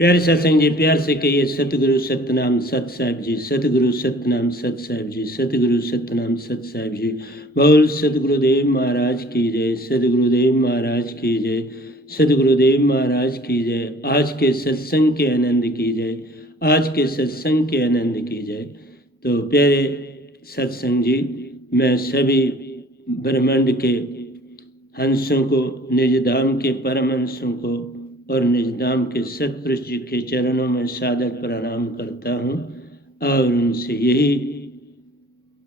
प्यारे सत्संग जी, प्यार से कहिए सतगुरु सतनाम सत साहिब जी, सतगुरु सतनाम सत साहिब जी, सतगुरु सतनाम सत साहिब जी। बोल सतगुरुदेव महाराज की जय, सतगुरुदेव महाराज की जय, सतगुरुदेव महाराज की जय। आज के सत्संग के आनंद की जय, आज के सत्संग के आनंद की जय। तो प्यारे सत्संग जी, मैं सभी ब्रह्मांड के हंसों को, निज धाम के परम हंसों को और निज धाम के सतपुरुष जी के चरणों में सादर प्रणाम करता हूँ और उनसे यही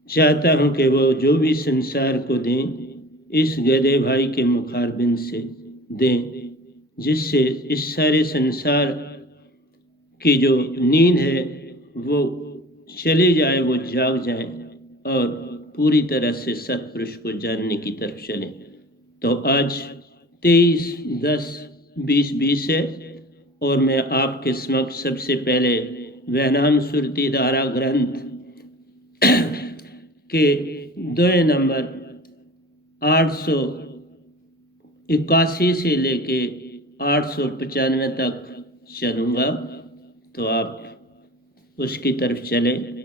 चाहता हूँ कि वो जो भी संसार को दें इस गधे भाई के मुखारबिंद से दें, जिससे इस सारे संसार की जो नींद है वो चली जाए, वो जाग जाए और पूरी तरह से सतपुरुष को जानने की तरफ चलें। तो आज 23/10/2020 है और मैं आपके समक्ष सबसे पहले वहनाम सुरती धारा ग्रंथ के 2 नंबर 881 से लेके 895 तक चलूँगा, तो आप उसकी तरफ चलें।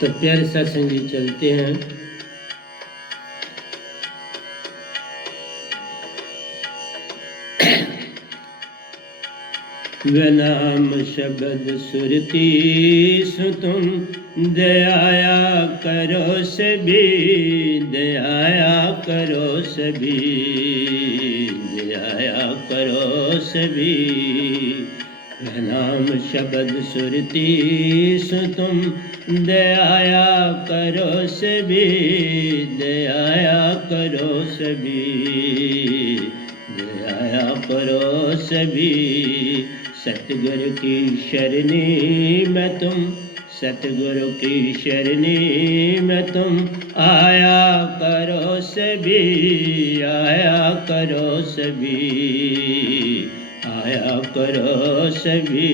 तो प्यारे सत्संग जी, चलते हैं। वनाम शब्द सुरती सु तुम दयाया करो सभी, दयाया करो सभी, दयाया करो सभी। वनाम शब्द सुरती सु तुम दयाया करो सभी, दयाया करो सभी, दयाया करो सभी। सतगुरु की शरणी में तुम, सतगुरु की शरणी में तुम आया करो सभी, आया करो सभी, आया करो सभी।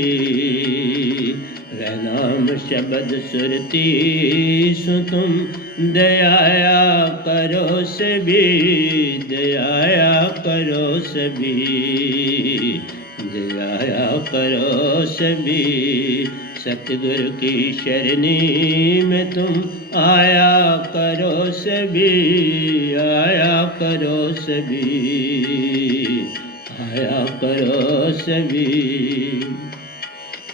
नाम शब्द सुरती सु तुम दयाया करो सभी, दयाया करो सभी, दयाया करो सभी। सतगुरु की शरणी में तुम आया करो सभी, आया करो सभी, आया करो सभी।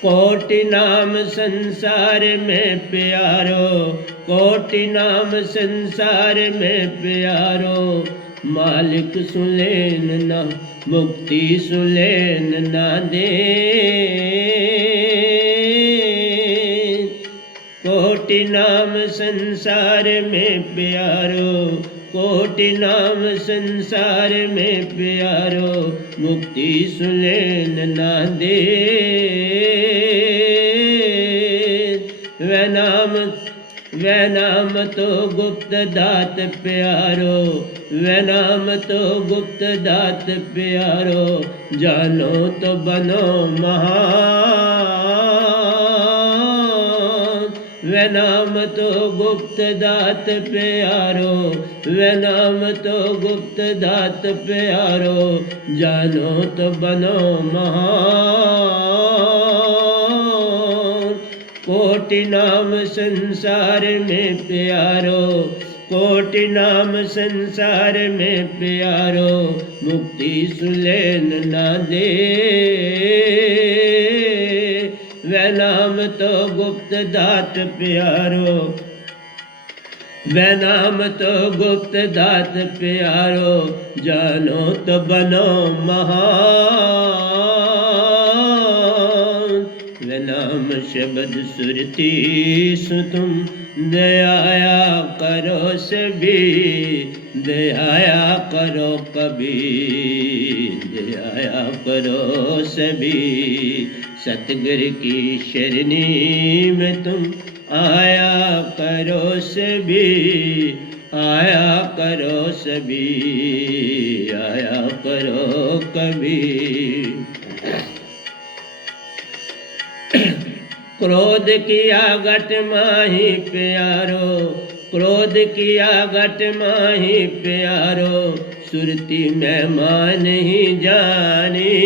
कोटि नाम संसार में प्यारो, कोटि नाम संसार में प्यारो। मालिक सुलेन ना मुक्ति सुलेन ना दे। कोटि नाम संसार में प्यारो, कोटि नाम संसार में प्यारो। मुक्ति सुलेन ना दे। वह नाम तो गुप्त दात प्यारो, वह नाम तो गुप्त दात प्यारो। जानो तो बनो महान, वह नाम तो गुप्त दात प्यारो, वह नाम तो गुप्त दात प्यारो। जानो तो बनो महान। कोटि नाम संसार में प्यारो, कोटि नाम संसार में प्यारो। मुक्ति सुलेन ना दे। वह नाम तो गुप्त दात प्यारो, वह नाम तो गुप्त दात प्यारो। जानो तो बनो महान। वह नाम शब्द सुरती सु तुम दयाया करो सभी, दयाया करो कभी, दयाया करो सभी। सतगुरु की शरणी में तुम आया करो सभी, आया करो सभी, आया करो कभी। क्रोध किया घट माही प्यारो, क्रोध किया घट माही प्यारो, सुरती में मान ही जानी,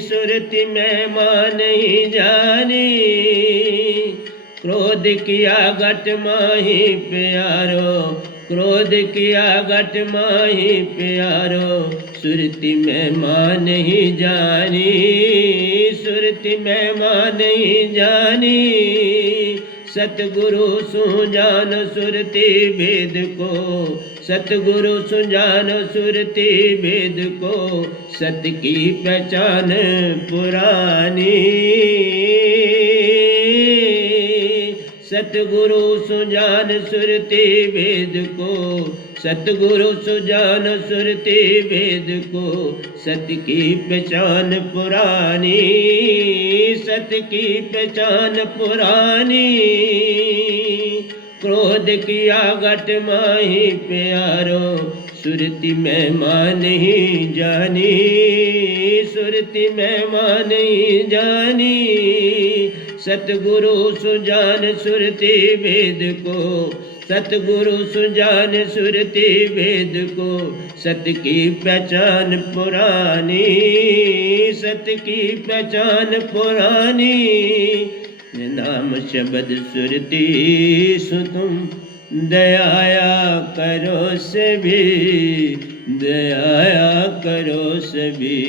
सुरती में मान ही जानी। क्रोध किया घट माही प्यारो, क्रोध किया घट माही प्यारो, सुरती में मान ही जानी, सुरती में मान ही जानी। सतगुरु सुजान सुरती भेद को, सतगुरु सुजान सुरती भेद को, सत की पहचान पुरानी। सतगुरु सुजान सुरती भेद को, सतगुरु सुजान सुरती भेद को, सत की पहचान पुरानी, सत की पहचान पुरानी। क्रोध किया घट माही प्यारो, सुरती में मान ही जानी, सुरती में मान ही जानी। सतगुरु सुजान सुरती भेद को, सतगुरु सुजान सुरती भेद को, सत की पहचान पुरानी, सत की पहचान पुरानी। नाम शब्द सुरती सु तुम, दयाया करो सभी, दयाया करो सभी,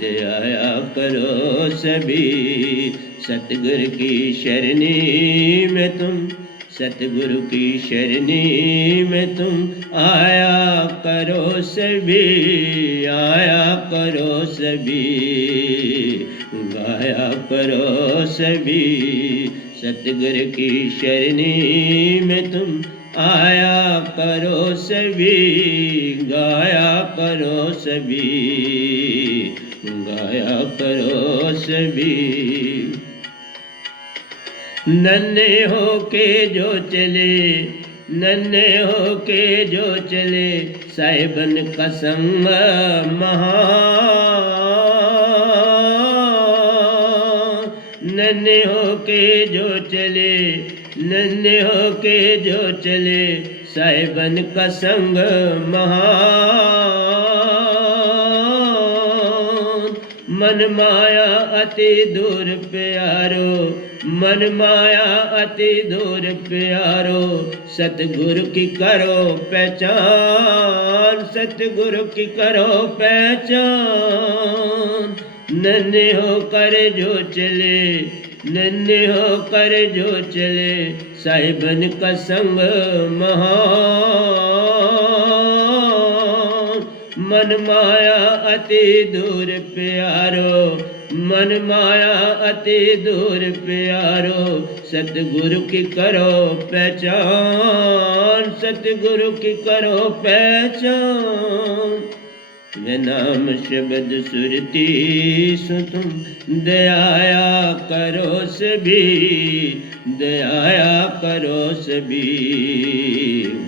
दयाया करो सभी। सतगुरु की शरणी में तुम, सतगुरु की शरणी में तुम, आया करो सभी, आया करो सभी, गाया करो सभी। सतगुरु की शरणी में तुम, आया करो सभी, गाया करो सभी, गाया करो सभी। नन्हे हो के जो चले, नन्हे हो के जो चले, साहिबन का संग महान। नन्हे हो के जो चले, नन्हे हो के जो चले, साहिबन का संग महान। मन माया अति दूर प्यारो, मन माया अति दूर प्यारो, सतगुरु की करो पहचान, सतगुरु की करो पहचान। नन्हे हो कर जो चले, नन्हे हो कर जो चले, साहिबन का संग महान। मन माया अति दूर प्यारो, मन माया अति दूर प्यारो, सतगुरु की करो पहचान, सतगुरु की करो पहचान। वे नाम शब्द सुरती सु तुम, दयाया करो सभी, दयाया करो सभी,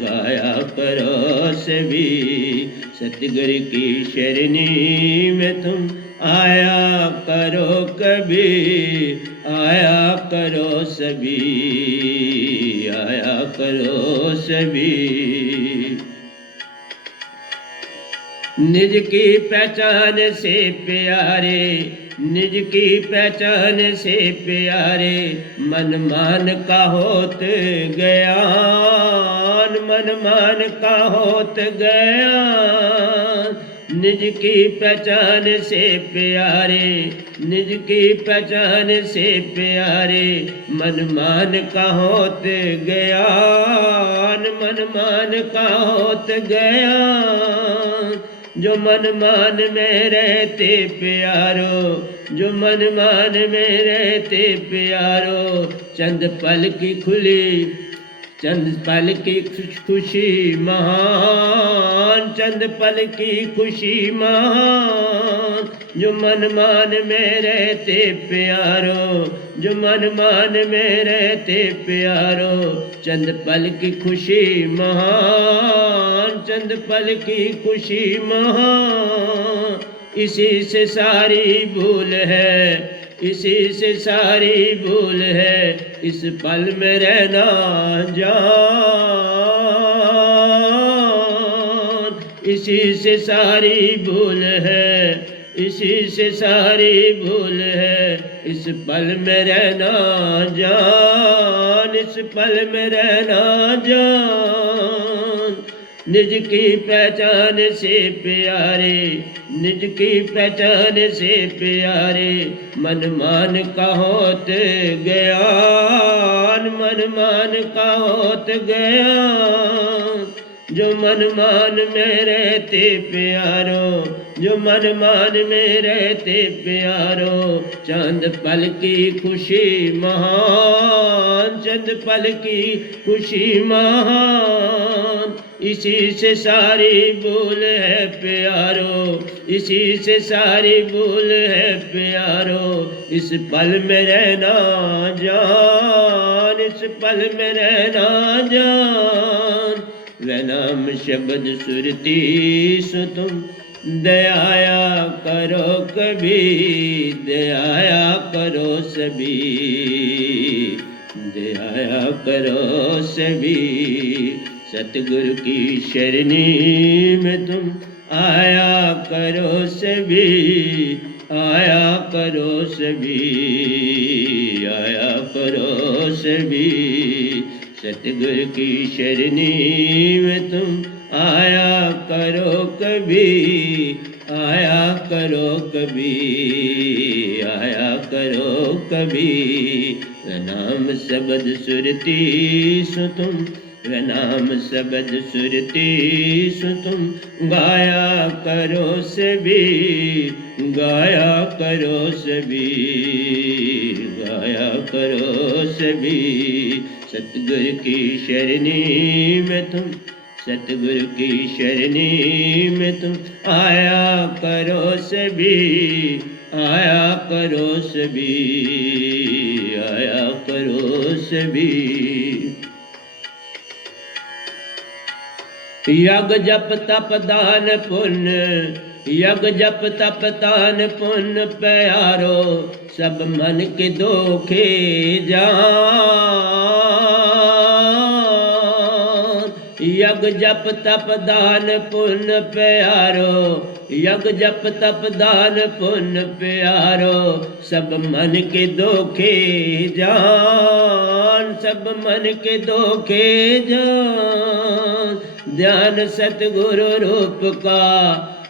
गाया करो सभी। सतगुरु की शरणी में तुम, आया करो कभी, आया करो सभी, आया करो सभी। निज की पहचान से प्यारे, निज की पहचान से प्यारे, मन मान का होत ज्ञान, मन मान का होत ज्ञान। निज की पहचान से प्यारे, निज की पहचान से प्यारे, मन मान का होत ज्ञान, मन मान का होत ज्ञान। जो मन मान में रहते प्यारो, जो मन मान में रहते प्यारो, चंद पल की खुली, चंद पल की खुशी महान, चंद पल की खुशी महान, जो मन मान में रहते प्यारो, जो मन मान में रहते प्यारो। चंद पल की खुशी महान, चंद पल की खुशी महान, इसी से सारी भूल है, इसी से सारी भूल है, इस पल में रहना जान। इसी से सारी भूल है, इसी से सारी भूल है, इस पल में रहना जान, इस पल में रहना जान। निज की पहचान से प्यारे, निज की पहचान से प्यारे, मन मान का होत ज्ञान, मन मान का होत ज्ञान। जो मन मान में रहते प्यारो, जो मन मान में रहते प्यारो। चंद पल की खुशी महान, चंद पल की खुशी महान, इसी से सारी भूल है प्यारो, इसी से सारी भूल है प्यारो। इस पल में रहना जान, इस पल में रहना जान। वह नाम शब्द सुरती सो तुम दयाया करो कभी, दयाया करो सभी, दयाया करो सभी। सतगुरु की शरणी में तुम आया करो सभी, आया करो सभी, आया करो सभी। सतगुरु की शरणी में तुम आया करो कभी, आया करो कभी, आया करो कभी। नाम शब्द सुरती सो तुम, नाम शब्द सुरती सो तुम गाया करो सभी, गाया करो सभी, गाया करो सभी। सतगुरु की शरणी में तुम, सतगुरु की शरणी में तुम आया करो सभी, आया करो सभी, आया करो सभी। यज्ञ जप तप दान पुण्य, यज्ञ जप तप दान पुण्य प्यारो, सब मन के दोखे जान। यज्ञ जप तप दान पुण्य प्यारो, यज्ञ जप तप दान पुण्य प्यारो, सब मन के दोखे जान, सब मन के दोखे जान। ध्यान सतगुरु रूप का,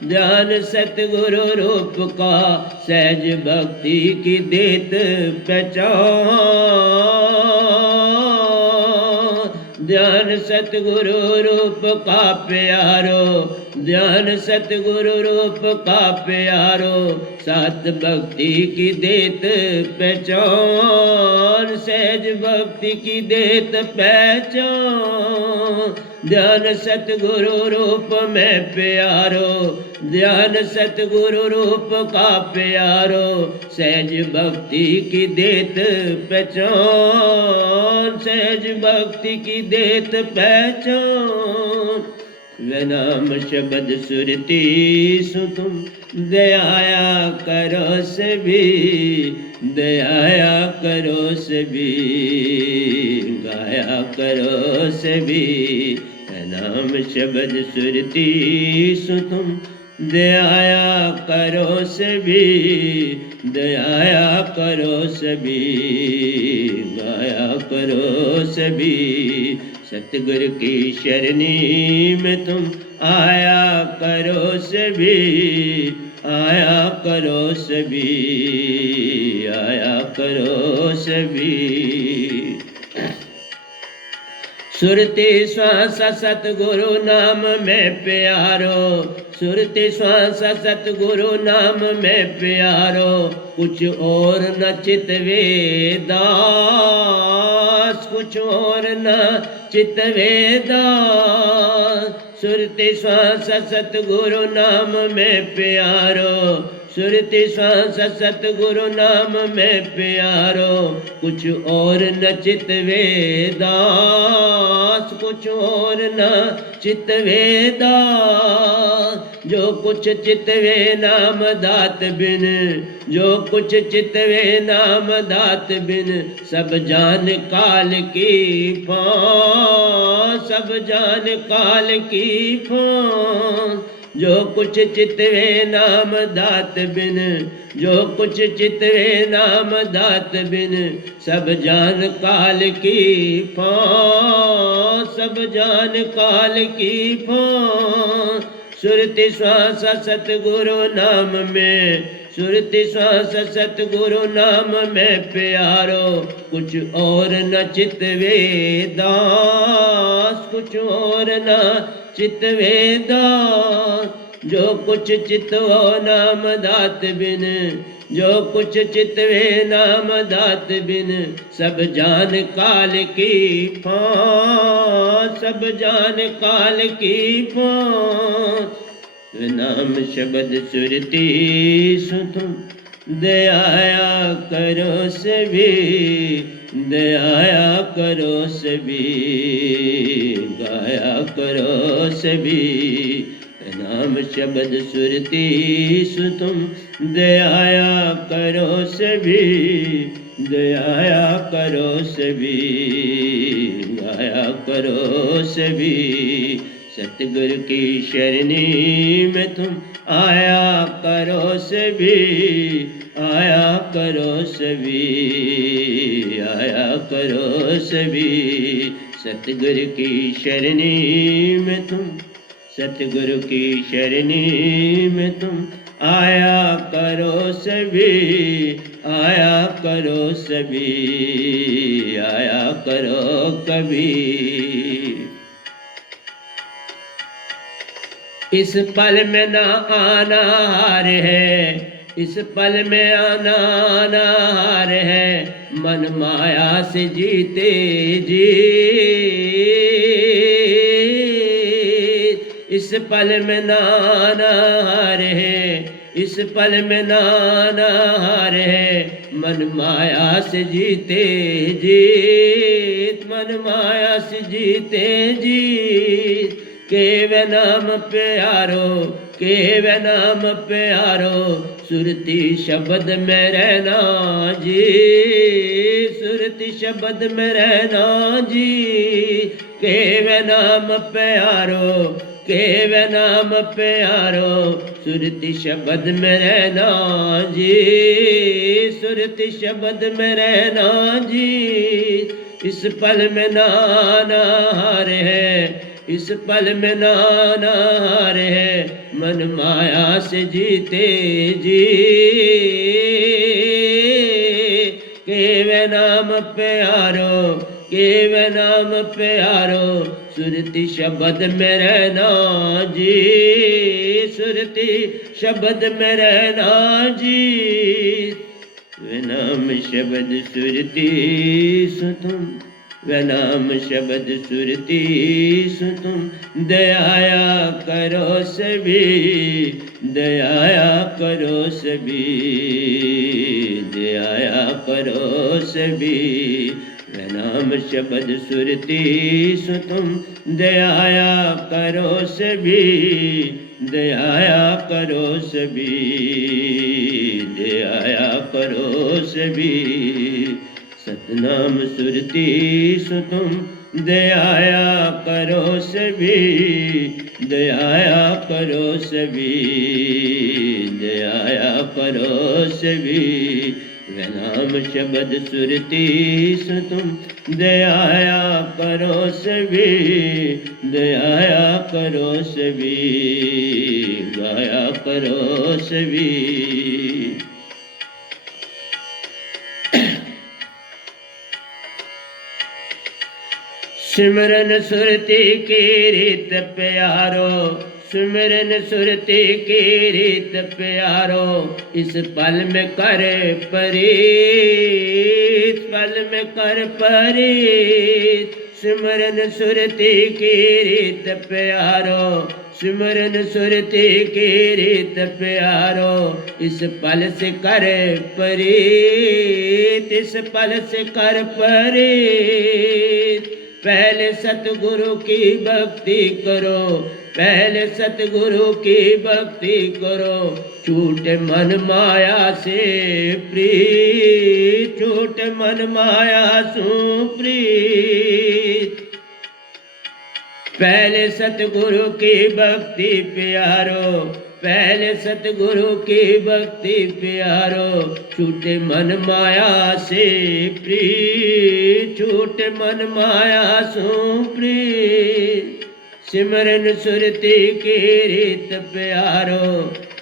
ध्यान सतगुरु रूप का, सहज भक्ति की देत पहचान। ध्यान सतगुरु रूप का प्यारो, ध्यान सतगुरु रूप का प्यारो, सात भक्ति की देत पहचान, सहज भक्ति की देत पहचान। ध्यान सतगुरु रूप में प्यारो, ध्यान सतगुरु रूप का प्यारो, सहज भक्ति की देत पहचान, सहज भक्ति की देत पहचान। वह नाम शब्द सुरती सो तुम दयाया करो सभी, दयाया करो सभी, गाया करो सभी। नाम शब्द सुरती सो तुम दयाया करो सभी, दयाया करो सभी, गाया करो सभी। सतगुरु की शरणी में तुम आया करो सभी, आया करो सभी, आया करो सभी। सुरते श्वास सतगुरु नाम में प्यारो, सुरते श्वास सतगुरु नाम में प्यारो, कुछ और न चितवे दास, कुछ और न चित वेदा। सुरति श्वास सतगुरु नाम में प्यारो, सुरति श्वास सतगुरु नाम में प्यारो। कुछ और न चित वेदास, कुछ और न चित वेदा। जो कुछ चित वे नाम दात बिन, जो कुछ चित वे नाम दात बिन। सब जान काल की फां, सब जान काल की फां। जो कुछ चित वे नाम दात बिन, जो कुछ चित वे नाम दात बिन। सब जान काल की फां, सब जान काल की फां। सुरति श्वास सतगुरु नाम में, सुरति श्वास सतगुरु नाम में प्यारो। कुछ और न चित वेदास, कुछ और न चित वेदास। जो कुछ चित वो नाम दात बिन, जो कुछ चित वे नाम दात बिन। सब जान काल की फां, सब जान काल की फां। नाम शब्द सुरति सुधुम, दयाया करो सभी, दयाया करो सभी, गाया करो सभी। नाम शब्द सुरति सुधुम, दयाया करो सभी, दयाया करो सभी, गाया करो सभी। सतगुरु की शरणी में तुम आया करो सभी, आया करो सभी, आया करो सभी। सतगुरु की शरणी में तुम, सतगुरु की शरणी में तुम आया करो सभी, आया करो सभी, आया करो कभी। इस पल में ना आना हार है, इस पल में आना आना हार है। मन माया से जीते जी, इस पल में ना आना हार है, इस पल में ना आना हार है। मन माया से जीते जीत, मन माया से जीते जीत। केवे नाम प्यारो, केवे नाम प्यारो। सुरति शब्द में रहना जी, सुरति शब्द में रहना जी। केवे नाम प्यारो, केवे नाम प्यारो। सुरति शब्द में रहना जी, सुरति शब्द में रहना जी। इस पल में नाना हार है, इस पल में नाना हार है। मन माया से जीते जी, केवे नाम प्यारो, केवे नाम प्यारो। सुरति शब्द में रहना जी, सुरति शब्द में रहना जी। वे नाम शब्द सुरति सुतुम, वे नाम शब्द सुरति सुतुम। दयाया करो सभी, दयाया करो सभी, दयाया करो सभी। वे नाम शब्द सुरति सुतुम, दयाया करो सभी, दयाया करो सभी, दयाया करो सभी। सतनाम सुरति सुतुम, दयाया करो सभी, दयाया करो सभी, दयाया करो सभी। वे नाम शब्द सुरति सुतुम, दयाया करो सभी, दयाया करो सभी, गाया करो सभी। सिमरन सुरति की रीत प्यारो, सिमरन सुरति की रीत प्यारो। इस पल में कर परीत, पल में कर परीत। सिमरन सुरती की रीत प्यारो, सिमरन सुरती की रीत प्यारो, इस पल से कर परीत, इस पल से कर परीत। पहले सतगुरु की भक्ति करो, पहले सतगुरु की भक्ति करो, छूटे मन माया से प्रीत, छूटे मन माया से प्रीत। पहले सतगुरु की भक्ति प्यारो, पहले सतगुरु की भक्ति प्यारो, छूटे मन माया से प्रीत, छूटे मन माया से प्रीत। सिमरन सुरती की रीत प्यारो,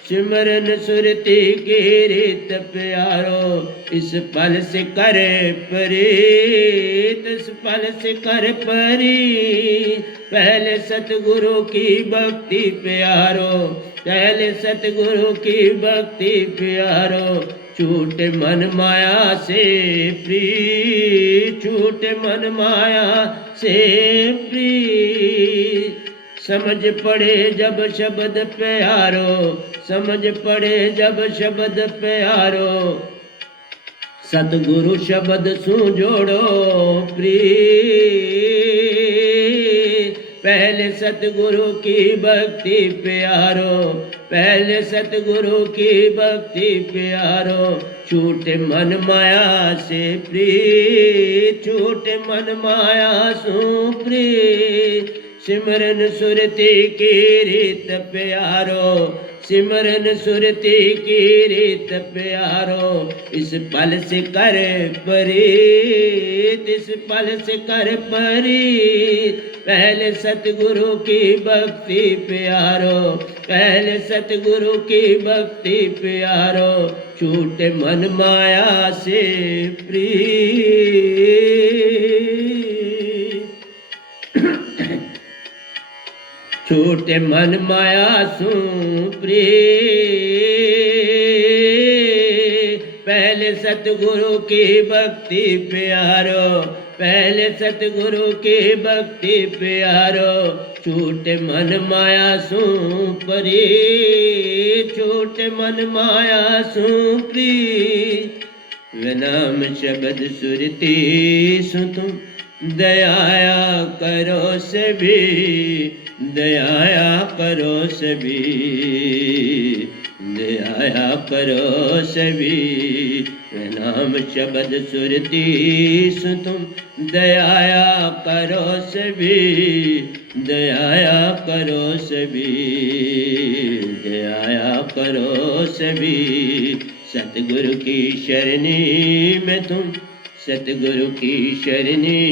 सिमरन सुरती की रीत प्यारो, इस पल से कर परीत, इस पल से कर परीत। पहले सतगुरु की भक्ति प्यारो, पहले सतगुरु की भक्ति प्यारो, छूटे मन माया से प्रीत, छूटे मन माया से प्रीत। समझ पड़े जब शब्द प्यारो, समझ पड़े जब शब्द प्यारो, सतगुरु शब्द सु जोड़ो प्रीत। पहले सतगुरु की भक्ति प्यारो, पहले सतगुरु की भक्ति प्यारो, छूटे मन माया से प्रीत, छूटे मन माया से प्रीत। सिमरन सुरती की रीत प्यारो, सिमरन सुरती की रीत प्यारो, इस पल से कर परीत, इस पल से कर परीत। पहले सतगुरु की भक्ति प्यारो, पहले सतगुरु की भक्ति प्यारो, छूटे मन माया से प्रीत, छूटे मन माया सु प्रीत। पहले सतगुरु की भक्ति प्यारो, पहले सतगुरु की भक्ति प्यारो, छूटे मन माया सु प्रीत, छूटे मन माया सु प्रीत। वे नाम शब्द सुरती सु तुम दयाया करो सभी, दयाया करो सभी, दयाया करो सभी। नाम शब्द सुरती सु तुम दयाया करो सभी, दयाया करो सभी, दयाया करो सभी। सतगुरु की शरणी में तुम, सतगुरु की शरणी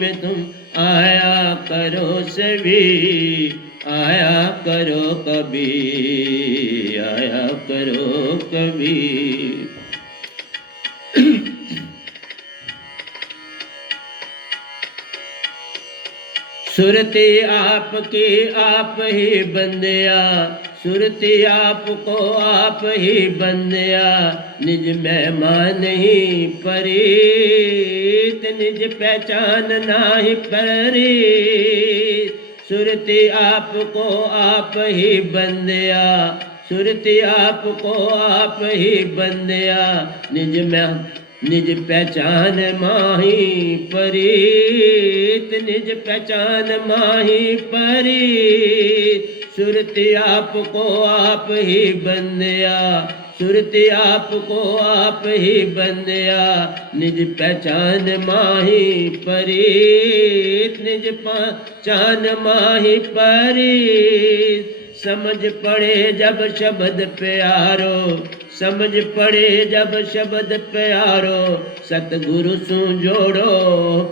में तुम आया करो सभी, आया करो कभी, आया करो कभी। सुरती आपकी आप ही बंदिया, सुरती आपको आप ही बंदिया, निज मेहमान नहीं परीत, निज पहचान नाही परीत। सुरती आपको आप ही बंदिया, सुरती आपको आप ही बंदिया, निज पहचान माही परीत, निज पहचान माही परीत। सुरती आपको आप ही बंदिया, सुरती आपको आप ही बंदिया, निज पहचान माही परीत, निज पहचान माही परीत। समझ पड़े जब शब्द प्यारो, समझ पड़े जब शब्द प्यारो, सतगुरु सु जोड़ो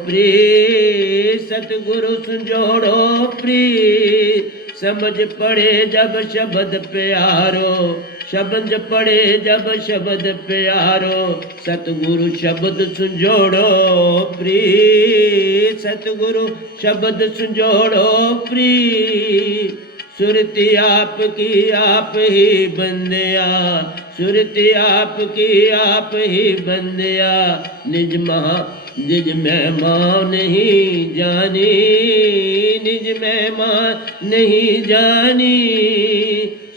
प्रीत, सतगुरु सु जोड़ो प्रीत। समझ पड़े जब शब्द प्यारो, समझ पड़े जब शब्द प्यारो, सतगुरु शब्द सु जोड़ो प्रीत, सतगुरु शब्द सु जोड़ो प्रीत। सुरती आपकी आप ही बंदिया, सुरती आपकी आप ही बंदिया, निज महिमा नहीं जानी, निज महिमा नहीं जानी।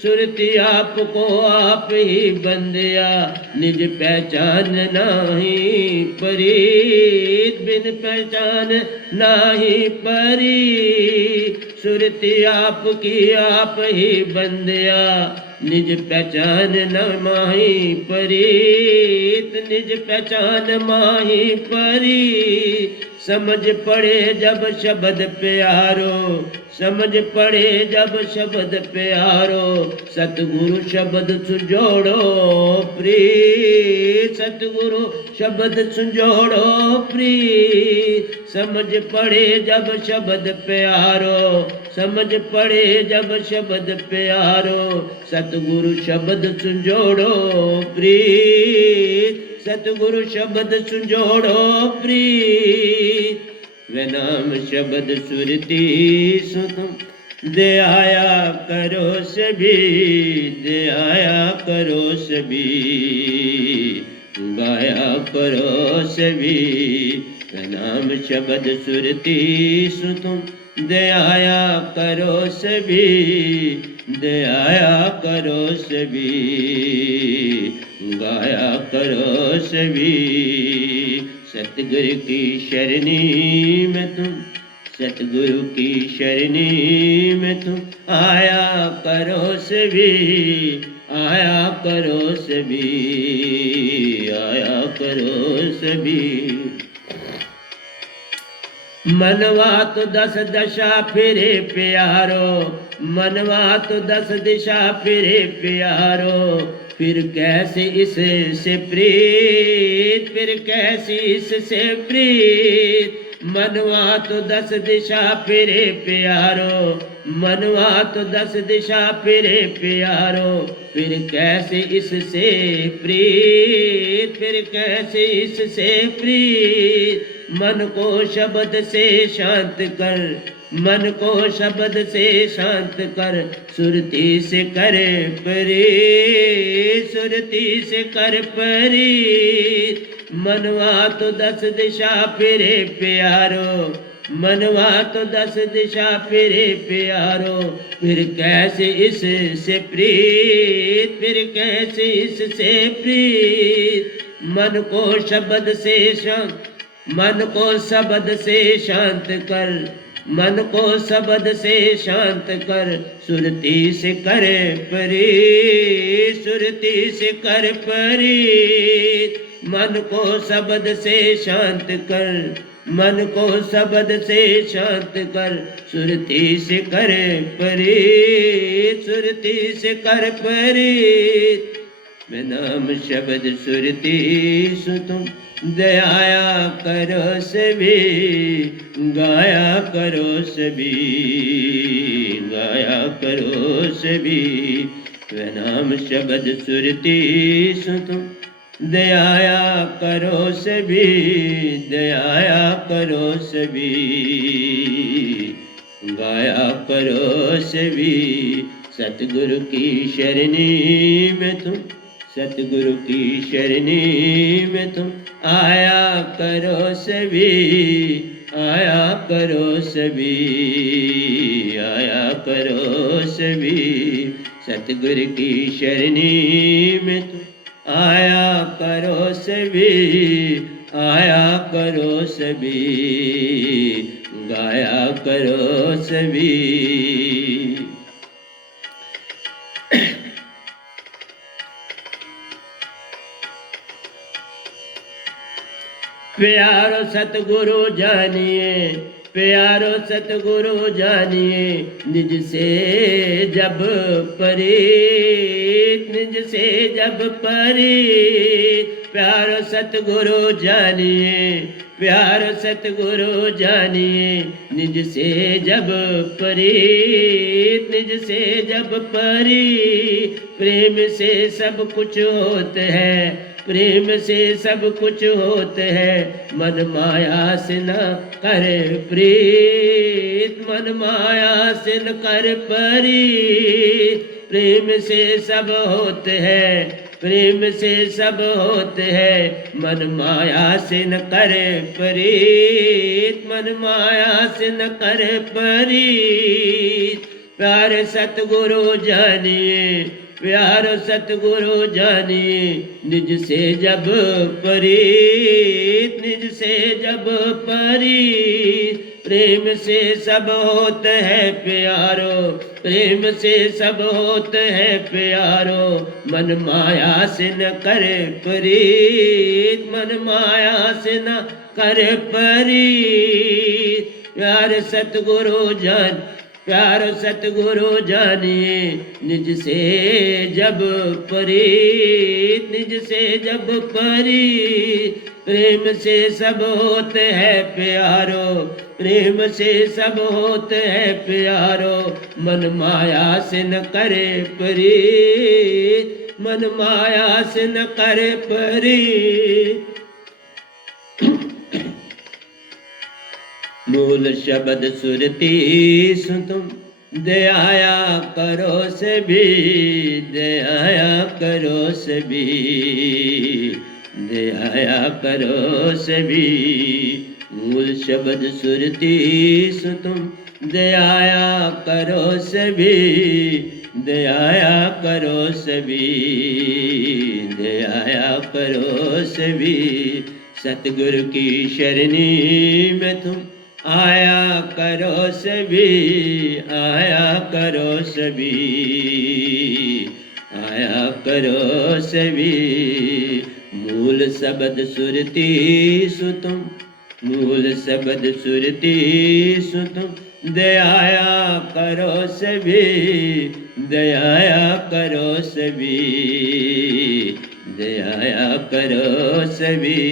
सुरति आपको आप ही बंदिया, निज पहचान नाही परी, बिन पहचान नाही परी। सुरति आपकी आप ही बंदिया, निज पहचान न माही परी, निज पहचान माही परी। समझ पड़े जब शब्द प्यारो, समझ पड़े जब शब्द प्यारो, सतगुरु शब्द सुजोड़ो प्री, सतगुरु शब्द सुजोड़ो प्री। समझ पड़े जब शब्द प्यारो, समझ पड़े जब शब्द प्यारो, सतगुरु शब्द सुजोड़ो प्री, सतगुरु शब्द सुजोड़ो प्री। वे नाम शब्द सुरती सुतम, दयाया करो सभी, दयाया करो सभी, गाया करो सभी। वे नाम शब्द सुरती सुतम, दयाया करो सभी, दयाया करो सभी, गाया करो सभी। सतगुरु की शरणी में तुम, सतगुरु की शरणी में तुम आया करो सभी, आया करो सभी, आया करो सभी। मनवा तो 10 दशा फिरे प्यारो, मनवा तो 10 दिशा फिरे प्यारो, फिर कैसे इससे प्रीत, फिर कैसी इससे प्रीत। मनवा तो 10 दिशा फिरे प्यारो, मनवा तो 10 दिशा फिरे प्यारो, फिर कैसे इससे प्रीत, फिर कैसे इससे प्रीत। मन को शब्द से शांत कर, मन को शब्द से शांत कर, सुरती से कर परी, सुरती से कर परी। मनवा तो 10 दिशा फिरे प्यारो, मनवा तो 10 दिशा फिरे प्यारो, फिर कैसे इससे प्रीत, फिर कैसे इससे प्रीत। मन को शब्द से शांत, मन को शब्द से शांत कर, मन को शब्द से शांत कर, सुरती से कर परी, सुरती से कर परी। मन को शब्द से शांत कर, मन को शब्द से शांत कर, सुरती से कर परी, सुरती से कर परी। मैं नाम शब्द सुरती सुतुम, दयाया करो सभी, गाया करो सभी, गाया करो सभी। वे नाम शब्द सुरती सुतुम, दयाया करो सभी, दयाया करो सभी, गाया करो सभी। सतगुरु की शरणी में तुम, सतगुरु की शरणी में तुम आया करो सभी, आया करो सभी, आया करो सभी। सतगुरु की शरणी में तुम आया करो सभी, आया करो सभी, गाया करो सभी। प्यारो सतगुरु जानिए, प्यारो सतगुरु जानिए, निज से जब परी, निज से जब परी। प्यारो सतगुरु जानिए, प्यारो सतगुरु जानिए, निज से जब परी, निज से जब परी। प्रेम से सब कुछ होते हैं, प्रेम से सब कुछ होते हैं, मन माया से न करे प्रीत, मन माया से न कर परी। प्रेम से सब होते हैं, प्रेम से सब होते हैं, मन माया से न करे परीत, मन माया से न करे परीत। प्यारे सतगुरु जानिए, प्यारो सतगुरु जानिए, निज से जब परीत, निज से जब परीत। प्रेम से सब होते हैं प्यारो, प्रेम से सब होते हैं प्यारो, मन माया से न करे परीत, मन माया से न करे परीत। प्यार सतगुरु जान, प्यारो सतगुरु जानिए, निज से जब परीत, निज से जब परीत। प्रेम से सब होते हैं प्यारो, प्रेम से सब होते हैं प्यारो, मन माया से न करे परीत, मन माया से न करे परीत। मूल शब्द सुरती सुन तुम, दयाया करो सभी, दयाया करो सभी, दयाया करो सभी। मूल शब्द सुरती सुन तुम, दयाया करो सभी, दयाया करो सभी, दयाया करो सभी। सतगुरु की शरणी में तुम आया करो सभी, आया करो सभी, आया करो सभी। मूल शब्द सुरती सु तुम, मूल शब्द सुरती सु तुम, दयाया करो सभी, दयाया करो सभी, दयाया करो सभी।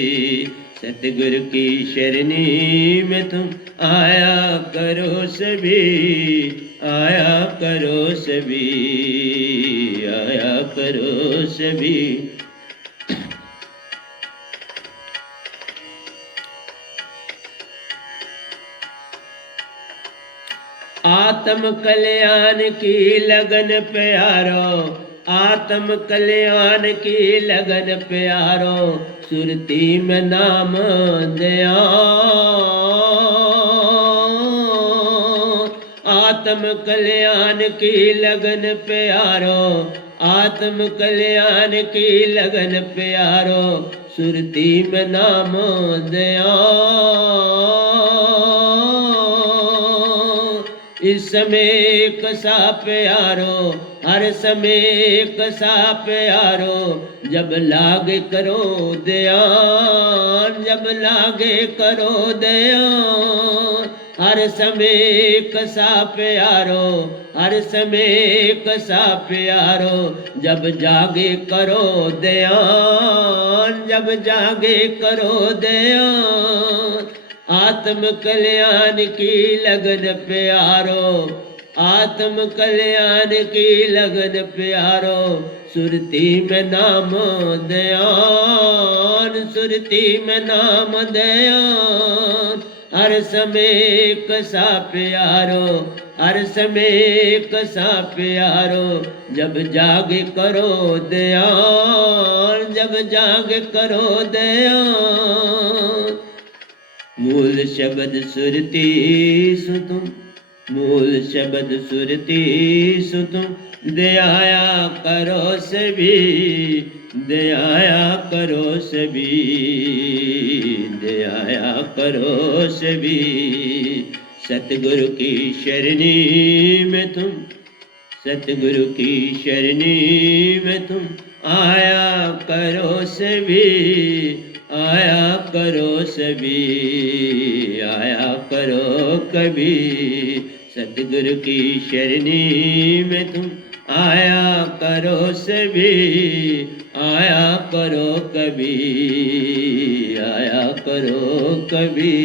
सतगुरु की शरणी में तुम आया करो सभी, आया करो सभी, आया करो सभी। आत्म कल्याण की लगन प्यारो, आत्म कल्याण की लगन प्यारो, सुरती में नाम दया। आत्म कल्याण की लगन प्यारो, आत्म कल्याण की लगन प्यारो, सुरती में नाम दया। इस समय कसा प्यारो, हर समय कसा प्यारो, जब लागे करो ध्यान, जब लागे करो ध्यान। हर समय कसा प्यारो, हर समय कसा प्यारो, जब जागे करो ध्यान, जब जागे करो ध्यान। आत्म कल्याण की लगन प्यारो, आत्म कल्याण की लगन प्यारो, सुरती में नाम दयान, सुरती में नाम दयान। हर समय कसा प्यारो, हर समय कसा प्यारो, जब जागे करो दयान, जब जागे करो दयान। मूल शब्द सुरती सु तुम, मूल शब्द सुरती सु तुम, दयाया करो सभी, दयाया करो सभी, दयाया करो सभी। सतगुरु की शरणी में तुम, सतगुरु की शरणी में तुम आया करो सभी, आया करो सभी, आया करो कभी। सतगुरु की शरणी में तुम आया करो सभी, आया करो कभी, आया करो कभी।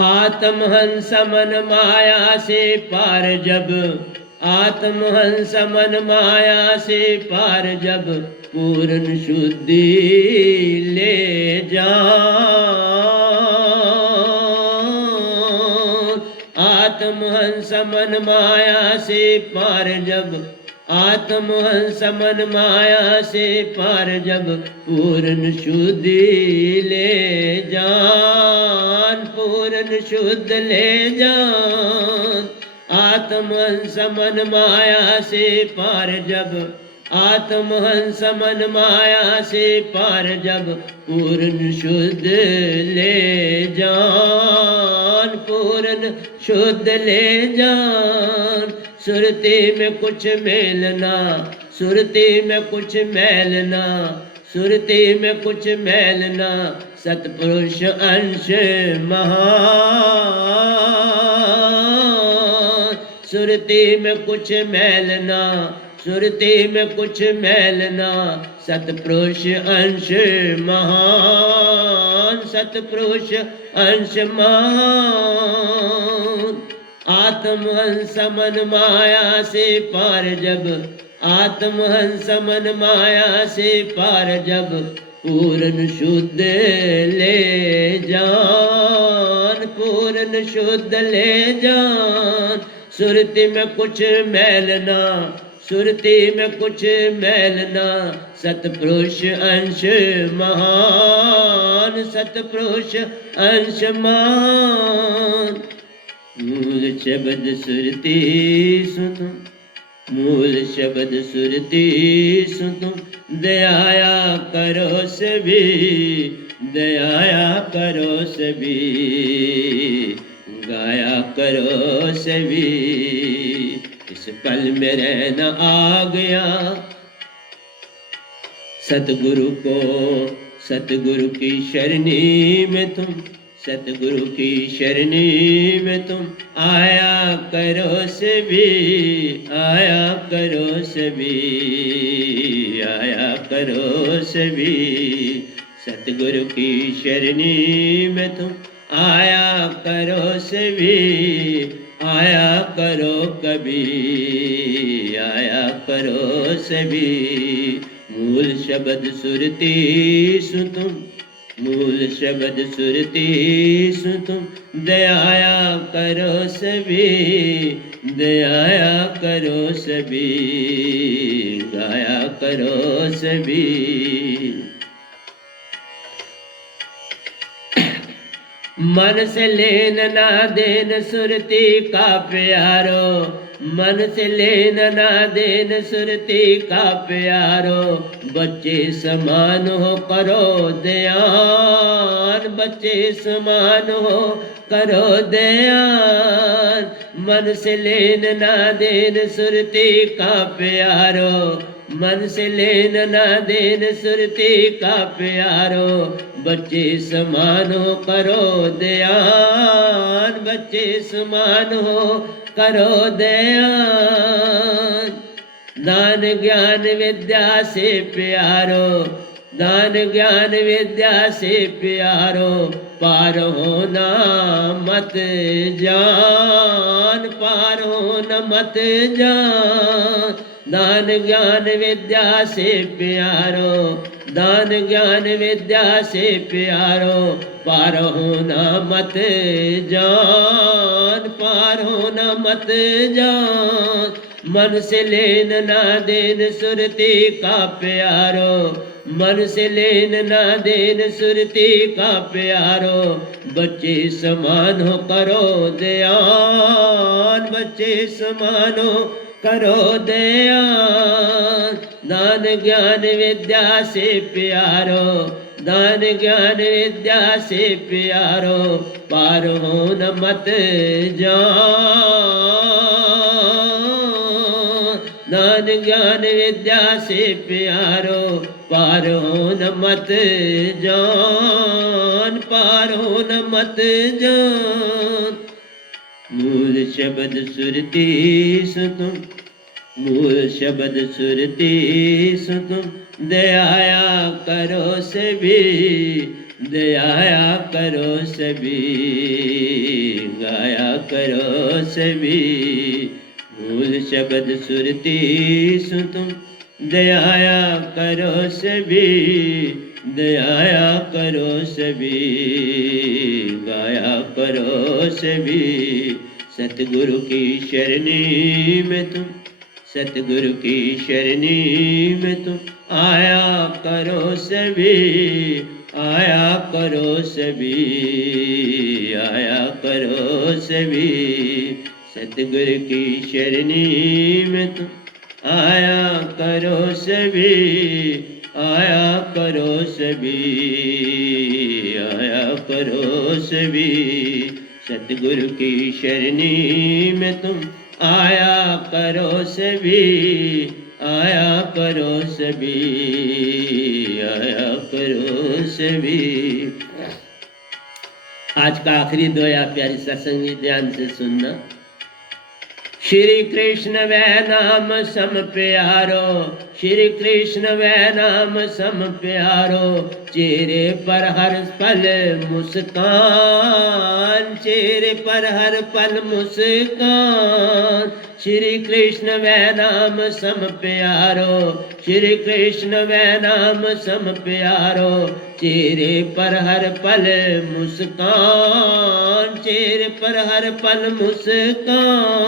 आत्महंस मन माया से पार जब, आत्महंस मन माया से पार जब, पूर्ण शुद्धि ले जा। आत्महंस मन माया से पार जब, आत्महंस मन माया से पार जब, पूर्ण शुद्धि ले जान, पूर्ण शुद्ध ले जान। आत्महंस मन माया से पार जब, आत्महंस मन माया से पार जब, पूर्ण शुद्ध ले जान, पूर्ण शुद्ध ले जान। सुरती में कुछ मेल ना, सुरती में कुछ मैल ना, सुरती में कुछ मैल ना, सतपुरुष अंश महान। सुरती में कुछ मैल ना, सुरती में कुछ मैल ना, सतपुरुष अंश महान, सतपुरुष अंश महान। आत्महंस मन माया से पार जब, आत्महंस मन माया से पार जब, पूर्ण शुद्ध ले जान, पूर्ण शुद्ध ले जान। सुरती में कुछ मैल ना, सुरती में कुछ मैल ना, सतपुरुष अंश महान, सतपुरुष अंश महान। मूल शब्द सुरती सुन, मूल शब्द सुरती सुन, दयाया करो सभी, दयाया करो सभी, गाया करो सभी। इस पल में रहना आ गया सतगुरु को, सतगुरु की शरणी में तुम, सतगुरु की शरणी में तुम आया करो सभी, आया करो सभी, आया करो सभी। सतगुरु की शरणी में तुम आया करो सभी, आया करो कभी, आया करो सभी। मूल शब्द सुरती सुन तुम, मूल शब्द सुरती सुन तुम, दयाया करो सभी, दयाया करो सभी, गाया करो सभी। मन से लेन ना देन सुरती का प्यारो, मन से लेन ना देन सुरती का प्यारो। बच्चे समान हो करो ध्यान, बच्चे समान हो करो ध्यान। मन से लेन ना देन सुरती का प्यारो, मन से लेन ना देन सुरती का प्यारो। बच्चे समान हो करो ध्यान, बच्चे समान हो करो ध्यान। दान ज्ञान विद्या से प्यारो, दान ज्ञान विद्या से प्यारो। पार होना मत जान, पार होना मत जान। दान ज्ञान विद्या से प्यारो, दान ज्ञान विद्या से प्यारो। पार होना मत जान, पार होना मत जान। मन से लेन ना देन सुरती का प्यारो, मन से लेन ना देन सुरती का प्यारो। बच्चे समान हो करो ध्यान, बच्चे समान हो करो ध्यान। दान ज्ञान विद्या से प्यारो, दान ज्ञान विद्या से प्यारो। पार होना मत जान, दान ज्ञान विद्या से प्यारो। पार होना मत जान, पार होना मत जान। मूल शब्द सुरती सुन, मूल शब्द सुरती सुन। दयाया करो सभी, दयाया करो सभी, गाया करो सभी। मूल शब्द सुरती सुन, दयाया करो सभी, दयाया करो सभी, गाया करो सभी। सतगुरु की शरणी में तुम, सतगुरु की शरणी में तुम आया करो सभी, आया करो सभी, आया करो सभी। सतगुरु की शरणी में तुम आया करो सभी, आया करो सभी, आया करो सभी। सतगुरु की शरणी में तुम आया करो सभी, आया करो सभी, आया करो सभी। आज का आखिरी दोया प्यारी सत्संग ध्यान से सुनना। श्री कृष्ण वै नाम सम प्यारो, श्री कृष्ण वै नाम सम प्यारो, चेहरे पर हर पल मुस्कान, चेहरे पर हर पल मुस्कान। श्री कृष्ण वै नाम सम प्यारो, श्री कृष्ण वै नाम सम प्यारो, चेहरे पर हर पल मुस्कान, चेहरे पर हर पल मुस्कान।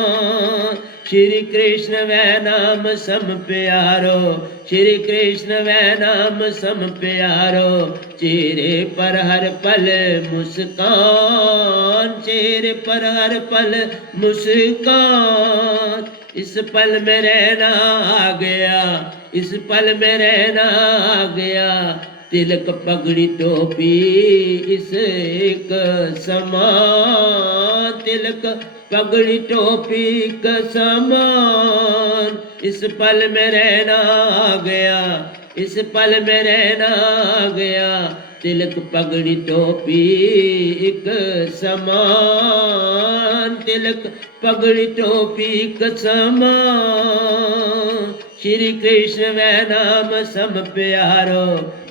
श्री कृष्ण वै नाम सम प्यारो, श्री कृष्ण वै नाम सम प्यारो, चेहरे पर हर पल मुस्कान, चेहरे पर हर पल मुस्कान। इस पल में रहना आ गया, इस पल में रहना आ गया, तिलक पगड़ी टोपी इस एक समान, तिलक पगड़ी टोपी का समान। इस पल में रहना आ गया, इस पल में रहना आ गया, तिलक पगड़ी टोपी एक समान, तिलक पगड़ी टोपी का समान। श्री कृष्ण वै नाम सम प्यारो,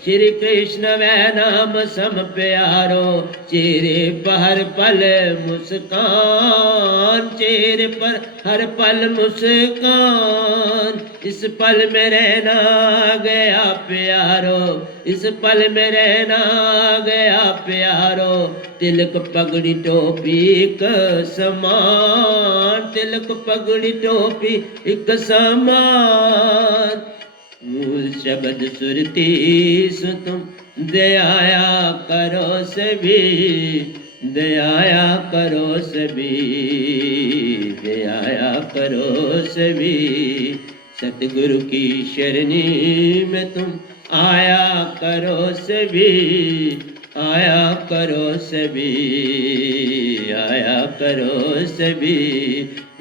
श्री कृष्ण वै नाम सम प्यारो, चेहरे पर हर पल मुस्कान, चेहरे पर हर पल मुस्कान। इस पल में रहना गया प्यारो, इस पल में रहना गया प्यारो, तिलक पगड़ी टोपी एक समान, तिलक पगड़ी टोपी एक समान। मूल शब्द सुरती सु तुम दयाया करो सभी, दयाया करो सभी, दयाया करो सभी। सतगुरु की शरणी में तुम आया करो सभी, आया करो सभी, आया करो सभी।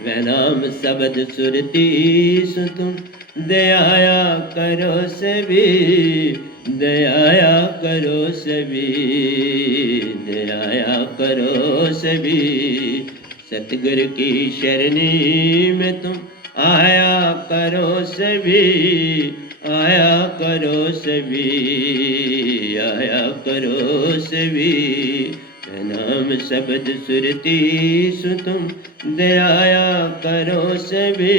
वै नाम शब्द सुरती सु तुम दयाया करो सभी, दयाया करो सभी, दयाया करो सभी। सतगुरु की शरणी में तुम आया करो सभी, आया करो सभी, आया करो सभी। नाम शब्द सुरती सु तुम दयाया करो सभी,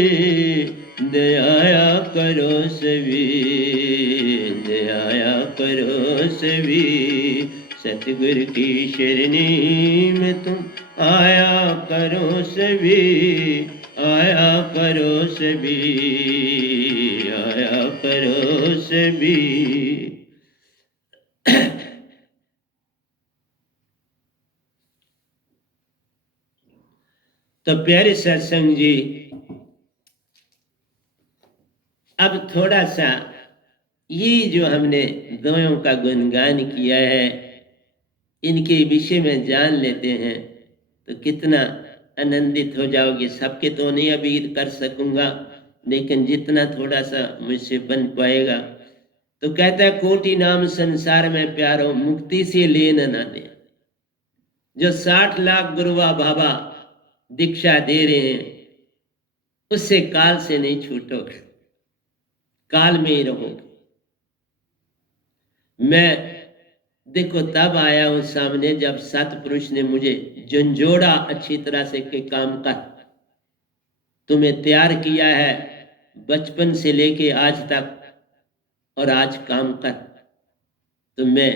दयाया करो सभी, दयाया करो सभी। सतगुरु की शरणी में तुम आया करो सभी, आया करो सभी, आया करो सभी। तो प्यारे सत्संग जी, अब थोड़ा सा ये जो हमने दोयों का गुणगान किया है, इनके विषय में जान लेते हैं तो कितना आनंदित हो जाओगे। सबके तो नहीं अभी कर सकूंगा, लेकिन जितना थोड़ा सा मुझसे बन पाएगा। तो कहता है कोटि नाम संसार में प्यारो, मुक्ति से लेना ना दे। जो 60 लाख गुरुआ बाबा दीक्षा दे रहे हैं, उससे काल से नहीं छूटोगे, काल में ही रहोगे। मैं देखो तब आया हूं सामने जब सतपुरुष ने मुझे झंझोड़ा अच्छी तरह से के काम कर, तुम्हें तैयार किया है बचपन से लेके आज तक, और आज काम कर। तो मैं